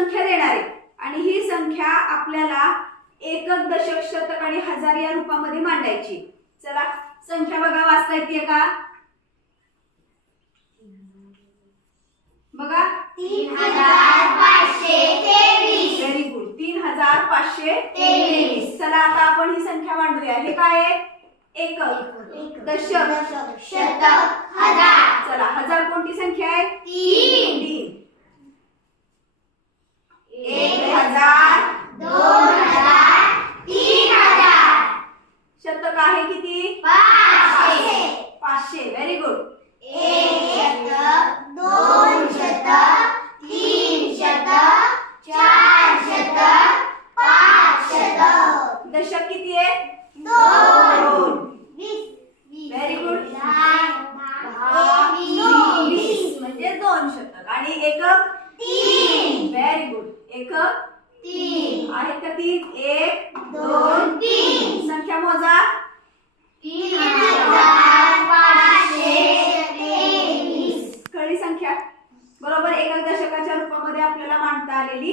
संख्या देणार. आहे आणि ही संख्या आपल्याला एकक दशक शतक आणि हजार या रूपामध्ये मांडायची. चला संख्या बघा वाचता येते का? बघा. तीन हजार पाचशे तेवीस. व्हेरी गुड तीन हजार पाचशे तेवीस. चला आता आपण ही संख्या मांडूया. हे काय एकक दशक शतक हजार. चला हजार कोणती संख्या आहे? तीन एक हजार दोन हजार तीन हजार. शतक आहे किती? पाचशे. पाचशे. व्हेरी गुड एक शतक दोन शतक तीन शतक चार शतक पाच शतक. दशक किती आहे? दोन. व्हेरी गुड वीस. वीस. म्हणजे दोन शतक. आणि एकक? तीन. एकक तीन. आहेत का तीन? एक दोन तीन. संख्या मोजा. तीन हजार पाचशे तेवीस. खरी संख्या. बरोबर एकक दशकाच्या रूपामध्ये आपल्याला मांडता आलेली